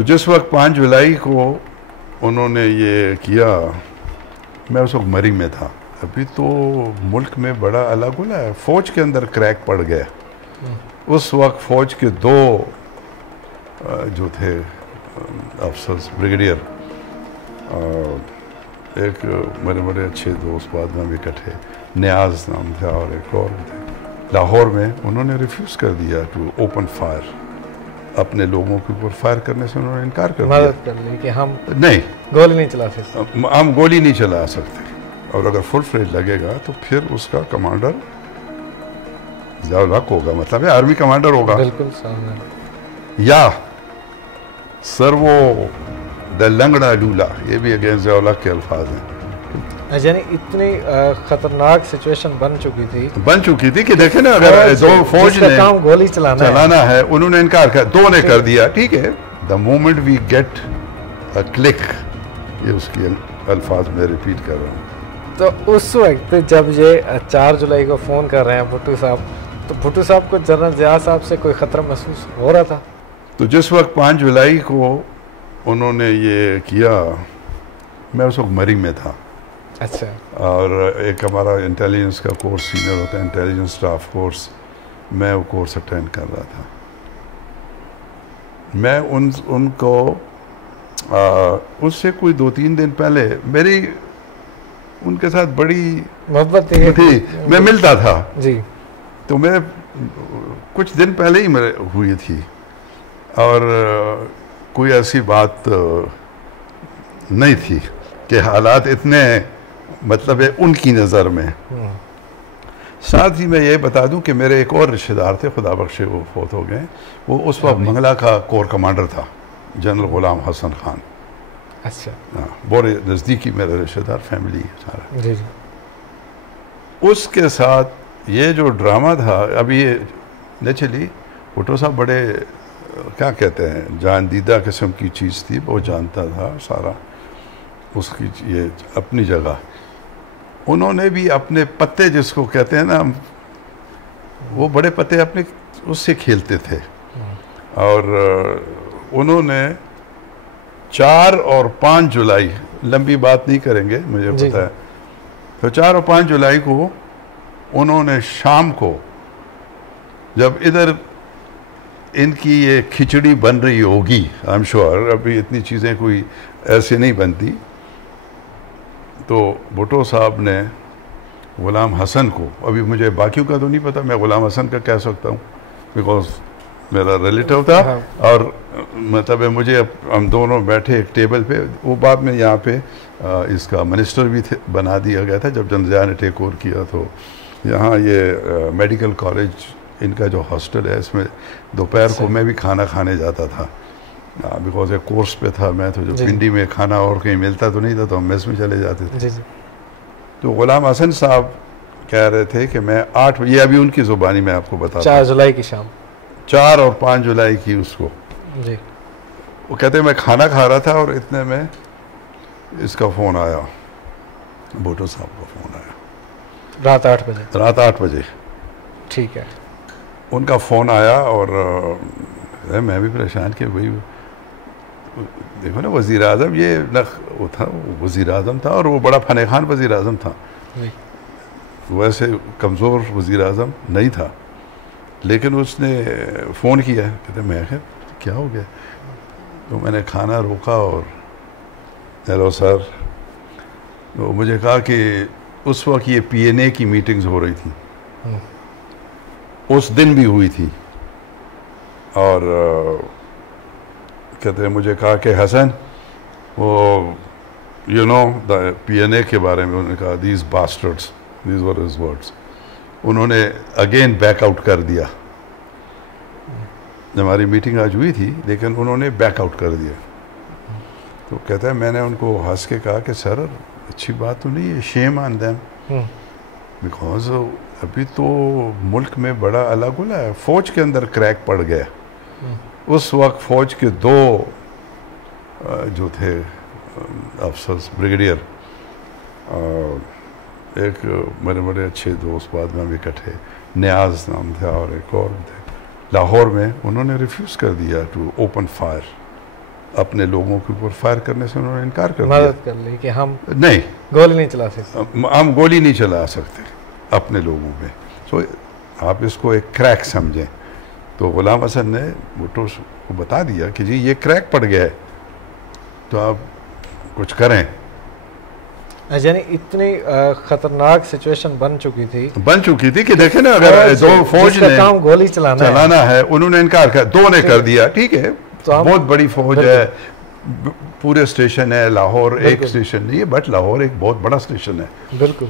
تو جس وقت 5 جولائی کو انہوں نے یہ کیا، میں اس وقت مری میں تھا. ابھی تو ملک میں بڑا الگ ہے، فوج کے اندر کریک پڑ گیا. اس وقت فوج کے 2 جو تھے افسرز، بریگیڈیئر، ایک میرے بڑے اچھے دوست بعد میں بھی اکٹھے، نیاز نام تھا، اور ایک اور تھے لاہور میں. انہوں نے ریفیوز کر دیا ٹو اوپن فائر، اپنے لوگوں کے اوپر فائر کرنے سے انہوں نے انکار کر دیا. مدد کر لی کہ ہم نہیں، گولی نہیں چلا سکتے. ہم گولی نہیں چلا سکتے، اور اگر فل فلیج لگے گا تو پھر اس کا کمانڈر ضیاء الحق ہوگا، مطلب ہے آرمی کمانڈر ہوگا. بالکل سامنے. یا سر وہ دا لنگڑا لولا، یہ بھی اگینسٹ ضیاء الحق کے الفاظ ہیں. یعنی اتنی خطرناک سچویشن بن چکی تھی کہ دیکھیں نا، اگر 2 فوج نے کام گولی چلانا ہے، انہوں نے انکار کیا، 2 نے کر دیا. ٹھیک ہے، the moment we get a click, یہ اس کی الفاظ میں ریپیٹ کر رہا ہوں. تو اس وقت جب یہ 4 جولائی کو فون کر رہے ہیں بھٹو صاحب، تو بھٹو صاحب کو جنرل ضیاء صاحب سے کوئی خطرہ محسوس ہو رہا تھا؟ تو جس وقت 5 جولائی کو انہوں نے یہ کیا، میں اس وقت مری میں تھا. اچھا. اور ایک ہمارا انٹیلیجنس کا کورس سینئر ہوتا ہے، انٹیلیجنس اسٹاف کورس، میں وہ کورس اٹینڈ کر رہا تھا. میں ان کو اس سے کوئی 2-3 دن پہلے میری ان کے ساتھ بڑی محبت تھی، میں ملتا تھا. جی. تو میں کچھ دن پہلے ہی میرے ہوئی تھی، اور کوئی ایسی بات نہیں تھی کہ حالات اتنے مطلب ہے ان کی نظر میں. ساتھ ہی میں یہ بتا دوں کہ میرے ایک اور رشتہ دار تھے، خدا بخشے وہ فوت ہو گئے. وہ اس وقت منگلا کا کور کمانڈر تھا، جنرل غلام حسن خان. اچھا. بڑے نزدیکی میرے رشتہ دار، فیملی سارا. جی جی. اس کے ساتھ یہ جو ڈرامہ تھا، اب یہ نیچرلی بھٹو صاحب بڑے کیا کہتے ہیں جاندیدہ قسم کی چیز تھی، وہ جانتا تھا سارا اس کی یہ اپنی جگہ. انہوں نے بھی اپنے پتے جس کو کہتے ہیں نا، وہ بڑے پتے اپنے اس سے کھیلتے تھے. اور انہوں نے 4 اور 5 جولائی، لمبی بات نہیں کریں گے مجھے پتا ہے، تو 4 اور 5 جولائی کو انہوں نے شام کو، جب ادھر ان کی یہ کھچڑی بن رہی ہوگی، آئی ایم شیور ابھی اتنی چیزیں کوئی ایسے نہیں بنتی، تو بھٹو صاحب نے غلام حسن کو، ابھی مجھے باقیوں کا تو نہیں پتا، میں غلام حسن کا کہہ سکتا ہوں بیکاز میرا ریلیٹیو تھا، اور مطلب مجھے ہم دونوں بیٹھے ایک ٹیبل پہ. وہ بعد میں یہاں پہ اس کا منسٹر بھی بنا دیا گیا تھا جب جنرل ضیاء نے ٹیک اوور کیا. تو یہاں یہ میڈیکل کالج ان کا جو ہاسٹل ہے، اس میں دوپہر کو میں بھی کھانا کھانے جاتا تھا بیکاز ایک کورس پہ تھا میں. تو جو پنڈی میں کھانا اور کہیں ملتا تو نہیں تھا، تو ہم میس میں چلے جاتے تھے. تو غلام حسن صاحب کہہ رہے تھے کہ میں 8 بجے، ابھی ان کی زبانی میں آپ کو بتاتا ہوں، 4 جولائی کی شام، 4 اور 5 جولائی کی اس کو. جی. وہ کہتے ہیں میں کھانا کھا رہا تھا، اور اتنے میں اس کا فون آیا، بھٹو صاحب کا فون آیا رات 8 بجے. رات 8 بجے. ٹھیک ہے. ان کا فون آیا، اور میں بھی پریشان کہ بھائی دیکھو نا، وزیر اعظم یہ وہ تھا، وزیر اعظم تھا، اور وہ بڑا فن خان وزیر اعظم تھا. ویسے کمزور وزیر اعظم نہیں تھا، لیکن اس نے فون کیا. کہتے میں کیا ہو گیا؟ تو میں نے کھانا روکا اور ہیلو سر. تو مجھے کہا کہ اس وقت یہ پی این اے کی میٹنگز ہو رہی تھیں، اس دن بھی ہوئی تھی. اور کہتے ہیں مجھے کہا کہ حسن وہ you know the P N اے کے بارے میں. انہوں نے کہا these bastards, these were his words. انہوں نے اگین بیک آؤٹ کر دیا. ہماری میٹنگ آج ہوئی تھی لیکن انہوں نے بیک آؤٹ کر دیا. تو کہتا ہے میں نے ان کو ہنس کے کہا کہ سر اچھی بات تو نہیں ہے، شیم آن دیم، بیکاز ابھی تو ملک میں بڑا الگ ہے، فوج کے اندر کریک پڑ گیا. اس وقت فوج کے 2 جو تھے افسرز، بریگیڈیئر، ایک میرے بڑے اچھے دوست بعد میں بھی اکٹھے، نیاز نام تھا، اور ایک اور تھے لاہور میں. انہوں نے ریفیوز کر دیا ٹو اوپن فائر. اپنے لوگوں کے اوپر فائر کرنے سے انہوں نے انکار کر دیا. مدد کر لی کہ ہم نہیں, گولی نہیں چلا سکتے, ہم گولی نہیں چلا سکتے اپنے لوگوں پہ. سو آپ اس کو ایک کریک سمجھیں. تو غلام حسن نے بھٹو کو بتا دیا کہ جی یہ کریک پڑ گیا ہے تو آپ کچھ کریں. یعنی اتنی خطرناک سچویشن بن چکی تھی کہ دیکھیں نا, اگر دو فوج نے کام گولی چلانا ہے, انہوں نے انکار کر, دو نے کر دیا, ٹھیک ہے, بہت بڑی فوج ہے, پورے اسٹیشن ہے, لاہور ایک اسٹیشن نہیں ہے بٹ لاہور ایک بہت بڑا اسٹیشن ہے. بالکل.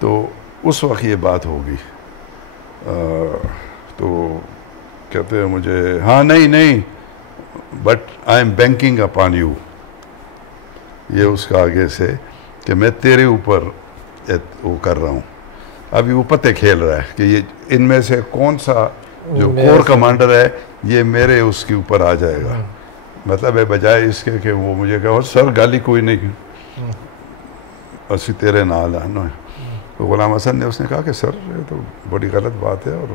تو اس وقت یہ بات ہوگی. تو کہتے ہیں مجھے, ہاں نہیں but I am banking upon you, یہ اس کا آگے سے کہ میں تیرے اوپر وہ کر رہا ہوں. ابھی وہ پتے کھیل رہا ہے کہ یہ ان میں سے کون سا جو کور کمانڈر ہے یہ میرے اس کے اوپر آ جائے گا. مطلب ہے بجائے اس کے کہ وہ مجھے کہا سر گالی کوئی نہیں, اسی تیرے نال آنا ہے. تو غلام حسن نے اس نے کہا کہ سر یہ تو بڑی غلط بات ہے اور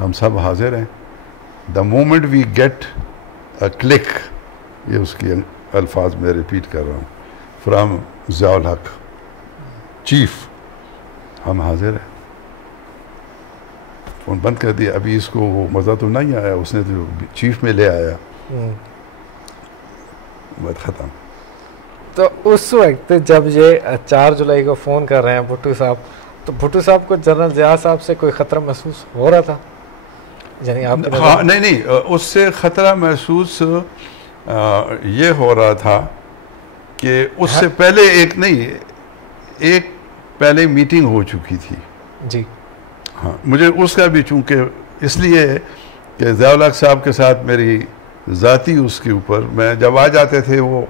ہم سب حاضر ہیں. The moment we get a click, یہ اس کی الفاظ میں ریپیٹ کر رہا ہوں, فرام ضیاء الحق چیف, ہم حاضر ہیں. فون بند کر دیا. ابھی اس کو وہ مزہ تو نہیں آیا, اس نے تو چیف میں لے آیا, بات ختم. تو اس وقت جب یہ 4 جولائی کو فون کر رہے ہیں بھٹو صاحب, تو بھٹو صاحب کو جنرل ضیاء صاحب سے کوئی خطرہ محسوس ہو رہا تھا؟ یعنی آپ ہاں نہیں, اس سے خطرہ محسوس یہ ہو رہا تھا کہ اس سے پہلے ایک پہلے میٹنگ ہو چکی تھی. جی ہاں, مجھے اس کا بھی چونکہ اس لیے کہ ضیاء الحق صاحب کے ساتھ میری ذاتی اس کے اوپر, میں جب آ جاتے تھے, وہ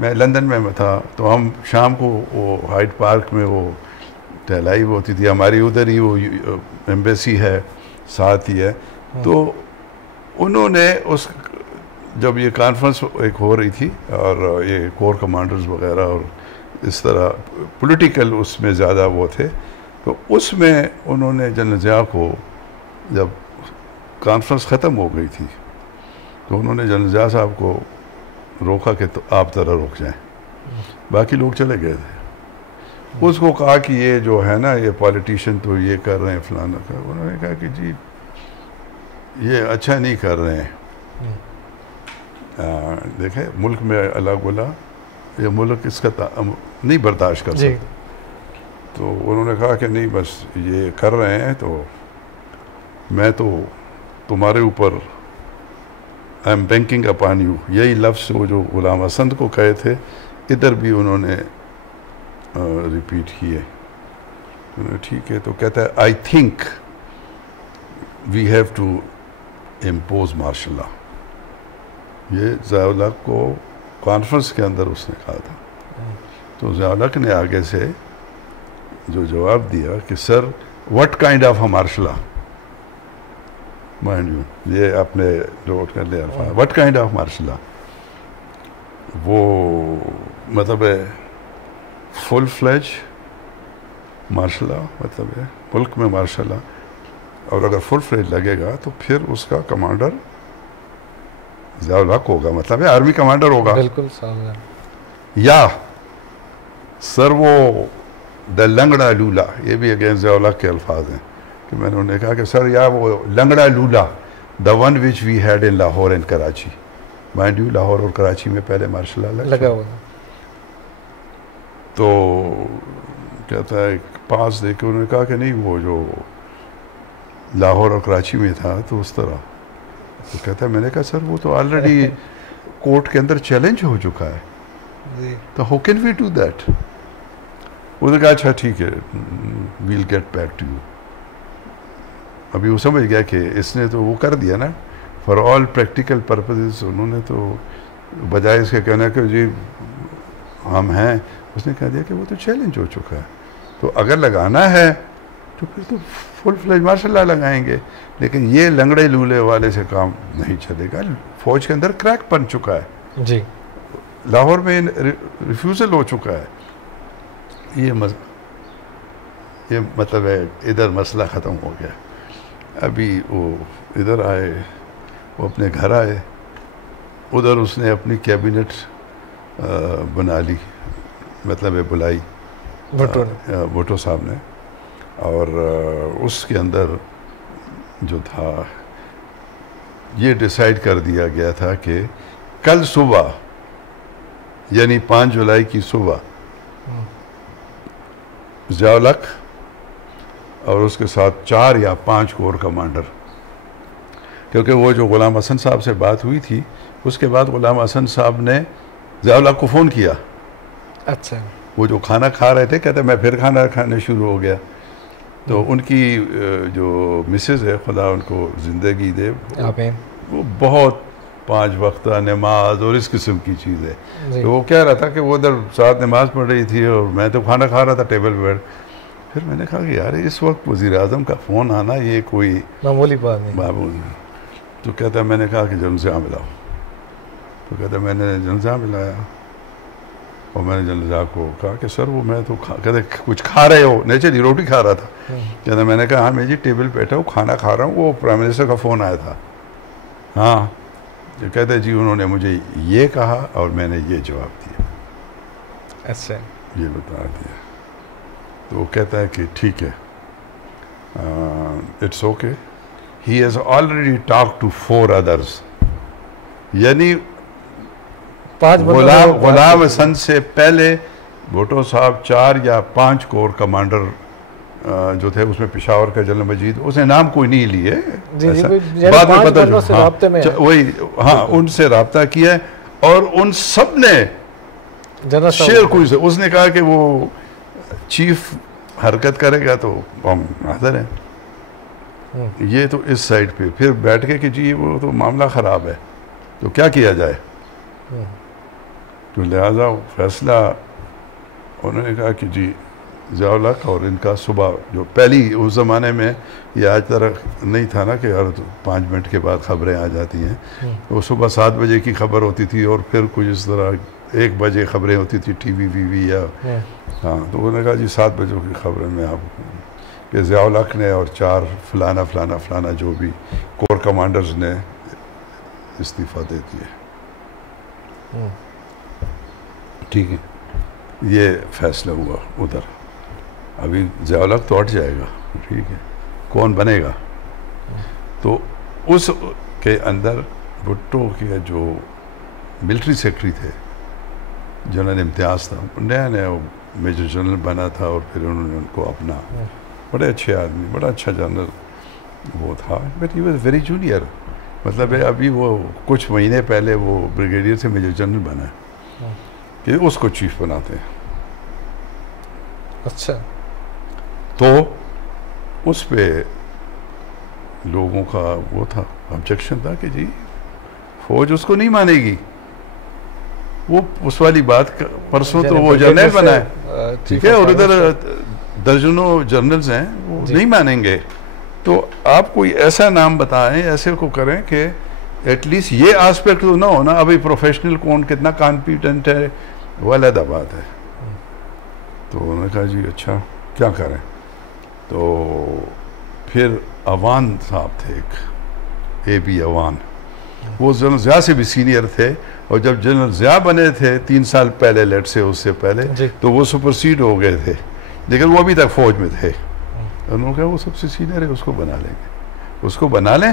میں لندن میں تھا تو ہم شام کو وہ ہائیڈ پارک میں وہ ٹہلائی ہوتی تھی ہماری, ادھر ہی وہ ایمبیسی ہے ساتھ ہی ہے. تو انہوں نے اس جب یہ کانفرنس ایک ہو رہی تھی اور یہ کور کمانڈرز وغیرہ اور اس طرح پولیٹیکل اس میں زیادہ وہ تھے, تو اس میں انہوں نے جنرل ضیاء کو جب کانفرنس ختم ہو گئی تھی تو انہوں نے جنرل ضیاء صاحب کو روکا کہ تو آپ ذرا رک جائیں. باقی لوگ چلے گئے تھے. اس کو کہا کہ یہ جو ہے نا یہ پالیٹیشین تو یہ کر رہے ہیں فلانا کا. انہوں نے کہا کہ جی یہ اچھا نہیں کر رہے ہیں. دیکھیں ملک میں اللہ گلا, یہ ملک اس کا نہیں برداشت کر سکتا. تو انہوں نے کہا کہ نہیں بس یہ کر رہے ہیں تو میں تو تمہارے اوپر I am banking upon you, یہی لفظ وہ جو غلام حسن کو کہے تھے ادھر بھی انہوں نے ریپیٹ کیے. ٹھیک ہے, تو کہتا ہے I think we have to impose martial law. یہ ضیاء الحق کو کانفرنس کے اندر اس نے کہا تھا. تو ضیاء الحق نے آگے سے جو جواب دیا کہ sir what kind of martial law, mind you یہ آپ نے نوٹ کر لیا الفاظ, what kind of martial law, وہ مطلب ہے فل فلیج مارشل لا, مطلب ہے ملک میں مارشل لا, اور اگر فل فلیج لگے گا تو پھر اس کا کمانڈر ضیاء الحق ہوگا, مطلب ہے آرمی کمانڈر ہوگا. بالکل یا سر وہ دا لنگڑا لولا, یہ بھی اگین ضیاء الحق کے الفاظ ہیں کہ میں نے انہیں کہا کہ سر یا وہ لنگڑا لولا the one which we had in Lahore and Karachi. Mind you Lahore اور کراچی میں پہلے مارشل لا لگا ہوا. تو کہتا ہے پاس دے کے انہوں نے کہا کہ نہیں وہ جو لاہور اور کراچی میں تھا تو اس طرح. تو کہتا ہے میں نے کہا سر وہ تو آلریڈی کورٹ کے اندر چیلنج ہو چکا ہے, تو how can we do that. وہ نے کہا اچھا ٹھیک ہے well get back to you. ابھی وہ سمجھ گیا کہ اس نے تو وہ کر دیا نا فار آل پریکٹیکل پرپزز. انہوں نے تو بجائے اس کے کہنا کہ جی ہم ہیں, اس نے کہہ دیا کہ وہ تو چیلنج ہو چکا ہے, تو اگر لگانا ہے تو پھر تو فل فلیج مارشل لا لگائیں گے, لیکن یہ لنگڑے لولے والے سے کام نہیں چلے گا. فوج کے اندر کریک بن چکا ہے جی, لاہور میں ریفیوزل ہو چکا ہے. یہ مطلب ہے ادھر مسئلہ ختم ہو گیا. ابھی وہ ادھر آئے, وہ اپنے گھر آئے ادھر اس نے اپنی کیبنٹ بنا لی، مطلب بلائی بھٹو صاحب نے، اور اس کے اندر جو تھا یہ ڈیسائیڈ کر دیا گیا تھا کہ کل صبح یعنی 5 جولائی کی صبح ضیاء الحق اور اس کے ساتھ 4 یا 5 کور کمانڈر، کیونکہ وہ جو غلام حسن صاحب سے بات ہوئی تھی اس کے بعد غلام حسن صاحب نے ضیاء الحق کو فون کیا. اچھا. وہ جو کھانا کھا رہے تھے کہتے میں پھر کھانا کھانے شروع ہو گیا. تو ان کی جو مسز ہے خدا ان کو زندگی دے، وہ بہت 5 وقتہ نماز اور اس قسم کی چیز ہے. تو وہ کہہ رہا تھا کہ وہ ادھر ساتھ نماز پڑھ رہی تھی اور میں تو کھانا کھا رہا تھا ٹیبل پہ. پھر میں نے کہا کہ یار اس وقت وزیر اعظم کا فون آنا یہ کوئی معمولی بات نہیں. معمولی. تو کہتا ہے میں نے کہا کہ جنرل ضیاء ملاؤ. تو کہتا ہے میں نے جنرل ضیاء ملایا اور میں نے جنرل ضیاء کو کہا کہ سر وہ میں تو کہتے کچھ کھا رہے ہو؟ نیچرلی روٹی کھا رہا تھا. کہتا میں نے کہا ہاں میں جی ٹیبل بیٹھا ہوں کھانا کھا رہا ہوں، وہ پرائم منسٹر کا فون آیا تھا. ہاں. جو کہتے ہیں جی انہوں نے مجھے یہ کہا اور میں نے یہ جواب دیا. اچھا. یہ بتا دیا. تو وہ کہتا ہے کہ ٹھیک ہے، it's okay, he has already talked to 4 others. یعنی غلام حسن سے پہلے بھٹو صاحب 4 یا 5 کور کمانڈر جو تھے اس میں پشاور کا جنرل مجید، اس نے نام کوئی نہیں لیے، بعد میں پتہ وہی ہاں ان سے رابطہ کیا ہے. اور ان سب نے شیر کوئی سے اس نے کہا کہ وہ چیف حرکت کرے گا تو ہم حاضر ہیں. یہ تو اس سائڈ پہ پھر بیٹھ کے کہ جی وہ تو معاملہ خراب ہے تو کیا کیا جائے. تو لہٰذا فیصلہ انہوں نے کہا کہ جی ضیاء الحق اور ان کا صبح جو پہلی اس زمانے میں یہ آج طرح نہیں تھا نا کہ 5 منٹ کے بعد خبریں آ جاتی ہیں. وہ صبح 7 بجے کی خبر ہوتی تھی اور پھر کچھ اس طرح 1 بجے خبریں ہوتی تھی ٹی وی یا ہاں. تو انہوں نے کہا جی 7 بجے کی خبریں میں آپ کہ ضیاء الحق نے اور 4 فلانا فلانا فلانا جو بھی کور کمانڈرز نے استعفیٰ دے دیے. ٹھیک ہے، یہ فیصلہ ہوا ادھر. ابھی ضیاء الحق تو ہٹ جائے گا، ٹھیک ہے، کون بنے گا؟ تو اس کے اندر بھٹو کے جو ملٹری سیکرٹری تھے جنرل امتیاز تھا، نیا میجر جنرل بنا تھا اور پھر انہوں نے ان کو اپنا بڑے اچھے آدمی، بڑا اچھا جنرل وہ تھا، but he was very junior. مطلب ہے ابھی وہ کچھ مہینے پہلے وہ بریگیڈیئر سے میجر جنرل بنا ہے کہ اس کو چیف بناتے ہیں. اچھا. تو اس پہ لوگوں کا وہ تھا آبجیکشن تھا کہ جی فوج اس کو نہیں مانے گی. وہ اس والی بات پرسوں تو وہ جنرل بنا ہے، ٹھیک ہے، اور ادھر درجنوں جنرلز ہیں وہ نہیں مانیں گے. تو آپ کوئی ایسا نام بتائیں، ایسے کو کریں کہ ایٹ لیسٹ یہ آسپیکٹ تو نہ ہونا ابھی پروفیشنل کون کتنا کانفیڈنٹ ہے وہ علیحدہ بات ہے. تو انہوں نے کہا جی اچھا کیا کریں. تو پھر عوان صاحب تھے ایک اے بی عوان، وہ جنرل ضیاء سے بھی سینئر تھے اور جب جنرل ضیاء بنے تھے 3 سال پہلے لیٹ سے اس سے پہلے تو وہ سپرسیڈ ہو گئے تھے لیکن وہ ابھی تک فوج میں تھے. انہوں نے کہا وہ سب سے سینئر ہے اس کو بنا لیں گے، اس کو بنا لیں،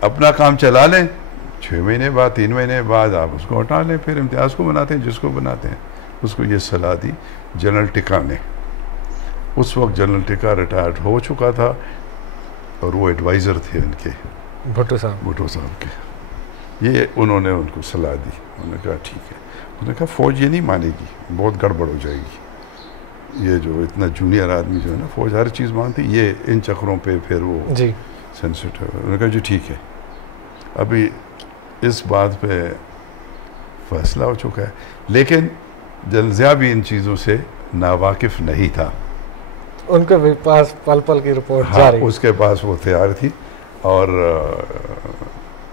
اپنا کام چلا لیں، 6 مہینے بعد 3 مہینے بعد آپ اس کو ہٹا لیں، پھر امتیاز کو بناتے ہیں جس کو بناتے ہیں. اس کو یہ صلاح دی جنرل ٹکا نے. اس وقت جنرل ٹکا ریٹائرڈ ہو چکا تھا اور وہ ایڈوائزر تھے ان کے بھٹو صاحب کے. یہ انہوں نے ان کو صلاح دی. انہوں نے کہا ٹھیک ہے. انہوں نے کہا فوج یہ نہیں مانے گی، بہت گڑبڑ ہو جائے گی. یہ جو اتنا جونیئر آدمی جو ہے نا فوج ہر چیز مانتی، یہ ان چکروں پہ پھر وہ سینسٹیو. انہوں نے کہا جی ٹھیک ہے. ابھی اس بات پہ فیصلہ ہو چکا ہے لیکن جنرل ضیاء بھی ان چیزوں سے ناواقف نہیں تھا. ان کے پاس پل پل کی رپورٹ جاری، اس کے پاس وہ تیار تھی. اور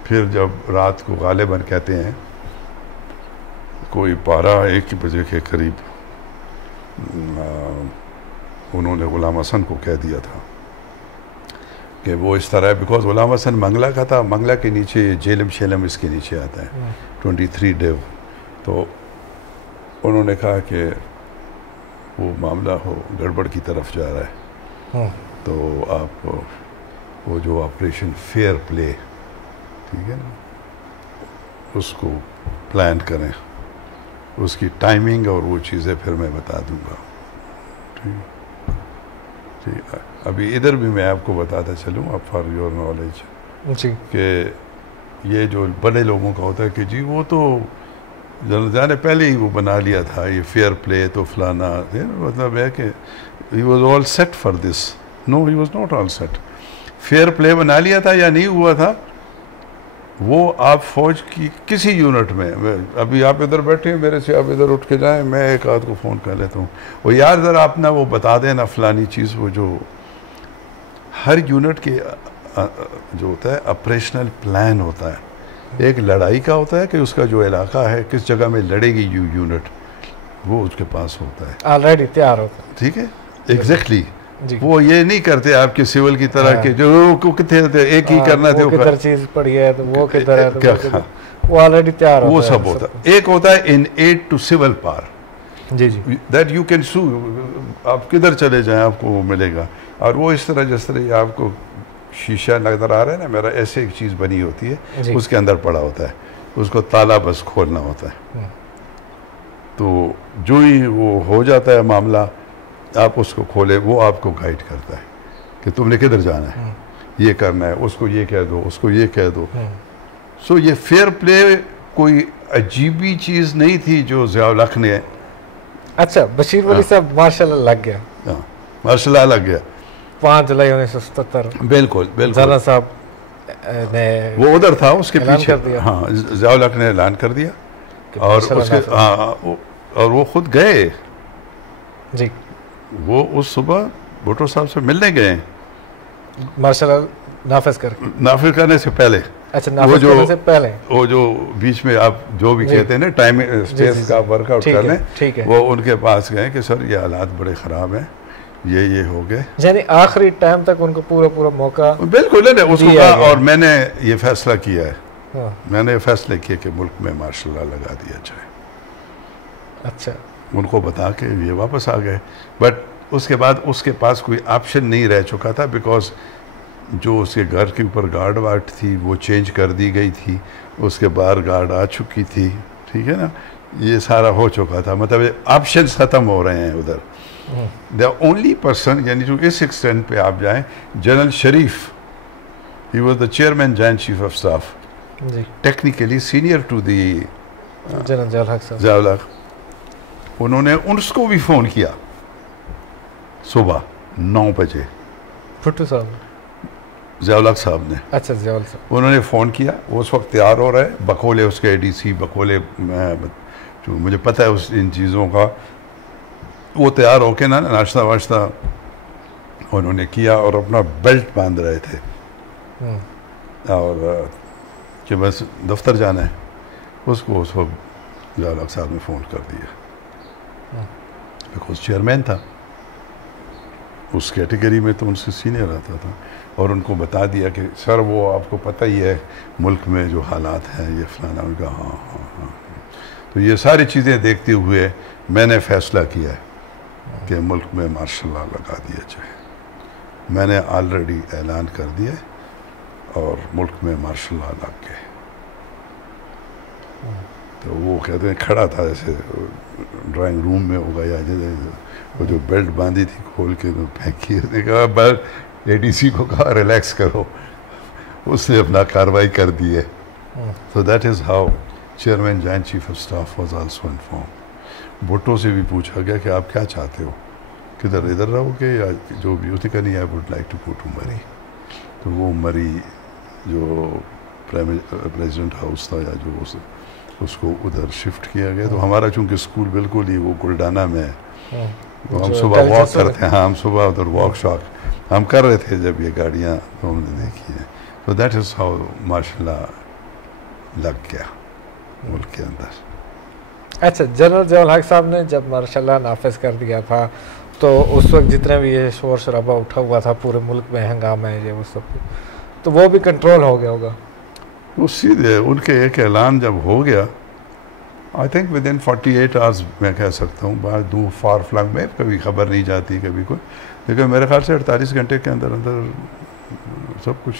پھر جب رات کو غالباً کہتے ہیں کوئی 12-1 بجے کے قریب انہوں نے غلام حسن کو کہہ دیا تھا کہ وہ اس طرح ہے، بیکاز غلام حسن منگلا کا تھا، منگلا کے نیچے جیلم شیلم اس کے نیچے آتا ہے 23 ڈیو. تو انہوں نے کہا کہ وہ معاملہ گڑبڑ کی طرف جا رہا ہے، تو آپ وہ جو آپریشن فیئر پلے، ٹھیک ہے نا، اس کو پلان کریں، اس کی ٹائمنگ اور وہ چیزیں پھر میں بتا دوں گا. ٹھیک. ابھی ادھر بھی میں آپ کو بتاتا چلوں، اب فار یور نالج، کہ یہ جو بڑے لوگوں کا ہوتا ہے کہ جی وہ تو جانے پہلے ہی وہ بنا لیا تھا یہ فیئر پلے، تو فلانا، مطلب ہے کہ he was all set for this. No, he was not all set. Fair play بنا لیا تھا یا نہیں ہوا تھا، وہ آپ فوج کی کسی یونٹ میں، ابھی آپ ادھر بیٹھے ہیں میرے سے، آپ ادھر اٹھ کے جائیں، میں ایک آدھ کو فون کر لیتا ہوں، وہ یار ذرا اپنا وہ بتا دینا فلانی چیز. وہ جو ہر یونٹ کے جو ہوتا ہے آپریشنل پلان ہوتا ہے، ایک لڑائی کا ہوتا ہے کہ اس کا جو علاقہ ہے کس جگہ میں لڑے گی یونٹ، وہ اس کے پاس ہوتا ہے، آلریڈی تیار ہوتا ہے. ٹھیک ہے، ایگزیکٹلی. وہ یہ نہیں کرتے آپ کے سول کی طرح کہ جو کتنے ایک ہی کرنا تھے، وہ کدھر چیز پڑی ہے تو وہ کدھر ہے، وہ آلریڈی تیار ہوتا ہے. وہ سب ہوتا ہے. ایک ہوتا ہے ان ایڈ ٹو سول پار، جی جی، دیٹ یو کین سو، آپ کدھر چلے جائیں آپ کو وہ ملے گا. اور وہ اس طرح جس طرح آپ کو شیشہ نظر آ رہا ہے نا میرا، ایسے ایک چیز بنی ہوتی ہے، اس کے اندر پڑا ہوتا ہے، اس کو تالا بس کھولنا ہوتا ہے. تو جو ہی وہ ہو جاتا ہے معاملہ، آپ اس کو کھولے، وہ آپ کو گائیڈ کرتا ہے کہ تم نے کدھر جانا ہے، یہ کرنا ہے، اس کو یہ کہہ دو، اس کو یہ کہہ دو. سو یہ فیئر پلے کوئی عجیبی چیز نہیں تھی جو ضیاء الحق نے. اچھا، بشیر ولی صاحب ماشاء اللہ لگ گیا، ماشاء اللہ لگ گیا 5 جولائی 1977. بالکل بالکل. زانا صاحب نے وہ ادھر تھا، اس کے پیچھے، ہاں، ضیاء الحق نے اعلان کر دیا، اور اس کے اور وہ خود گئے. جی، وہ اس صبح بھٹو صاحب سے ملنے گئے ماشاء اللہ، نافذ کرنے سے پہلے. اچھا، نافذ کرنے سے پہلے وہ جو بیچ میں آپ جو بھی کہتے ہیں نا ٹائم اسپیس کا ورک آؤٹ کر لیں، وہ ان کے پاس گئے کہ سر یہ حالات بڑے خراب ہیں، یہ ہو گئے. یعنی آخری ٹائم تک ان کو پورا موقع. بالکل ہے نا، اس کو کہا. اور میں نے یہ فیصلہ کیا ہے، میں نے فیصلہ کیا کہ ملک میں مارشل لا لگا دیا جائے. اچھا، ان کو بتا کے یہ واپس آ گئے. بٹ اس کے بعد اس کے پاس کوئی آپشن نہیں رہ چکا تھا، بیکاز جو اس کے گھر کے اوپر گارڈ واٹ تھی وہ چینج کر دی گئی تھی، اس کے باہر گارڈ آ چکی تھی. ٹھیک ہے نا، یہ سارا ہو چکا تھا، مطلب آپشنز ختم ہو رہے ہیں ادھر. دا اونلی پرسن، یعنی جو اس ایکسٹینٹ پہ آپ جائیں، general Sharif, he was the chairman joint chief of staff, technically senior to the general Zia ul-Haq. انہوں نے اس کو بھی فون کیا صبح 9 بجے، بھٹو صاحب، ضیاء الحق صاحب نے. اچھا، ضیاء الحق صاحب، انہوں نے فون کیا. وہ اس وقت تیار ہو رہے بکولے اس کے ڈی سی، بکولے جو مجھے پتہ ہے ان چیزوں کا، وہ تیار ہو کے نا ناشتہ واشتہ انہوں نے کیا اور اپنا بیلٹ باندھ رہے تھے، اور کہ بس دفتر جانا ہے. اس کو اس وقت ضیاء الحق صاحب نے فون کر دیا، بیکاز چیئرمین تھا اس کیٹیگری میں، تو ان سے سینئر آتا تھا. اور ان کو بتا دیا کہ سر وہ آپ کو پتہ ہی ہے ملک میں جو حالات ہیں یہ فلانا. ان کا ہاں. تو یہ ساری چیزیں دیکھتے ہوئے میں نے فیصلہ کیا ہے کہ ملک میں مارشل لا لگا دیا جائے. میں نے آلریڈی اعلان کر دیا اور ملک میں مارشل لا لگ گئے. تو وہ کہتے ہیں کھڑا تھا ایسے ڈرائنگ روم میں ہو گیا، وہ جو بیلٹ باندھی تھی کھول کے پھینکی. اس نے کہا اے ڈی سی کو کہا ریلیکس کرو، اس نے اپنا کاروائی کر دی ہے. So that is how chairman joint chief of staff was also inform. Bhutto سے بھی پوچھا گیا کہ آپ کیا چاہتے ہو، کدھر ادھر رہو گے یا جو بھی ہوتی کہ نہیں، I would like to go to Murree. تو وہ مری جو پریزیڈنٹ ہاؤس تھا یا جو اس کو ادھر شفٹ کیا گیا. تو ہمارا چونکہ اسکول بالکل ہی وہ گلڈانا میں ہے، تو ہم صبح واک کرتے ہیں. ہاں، ہم صبح ادھر واک شاک ہم کر رہے تھے جب یہ گاڑیاں تو ہم نے دیکھی ہیں. تو دیٹ از ہاؤ ماشاء اللہ لگ گیا ملک کے اندر. اچھا، جنرل ضیاء الحق صاحب نے جب ماشاء اللہ نافذ کر دیا تھا تو اس وقت جتنے بھی یہ شور شرابہ اٹھا ہوا تھا پورے ملک میں، ہنگامہ ہے یہ وہ سب، تو وہ بھی کنٹرول ہو گیا ہوگا؟ وہ سیدھے ان کے ایک اعلان جب ہو گیا، I think with in 48 hours میں کہہ سکتا ہوں، باہر دور فار فلنگ میں کبھی خبر نہیں جاتی کبھی کوئی، لیکن میرے خیال سے 48 گھنٹے کے اندر اندر سب کچھ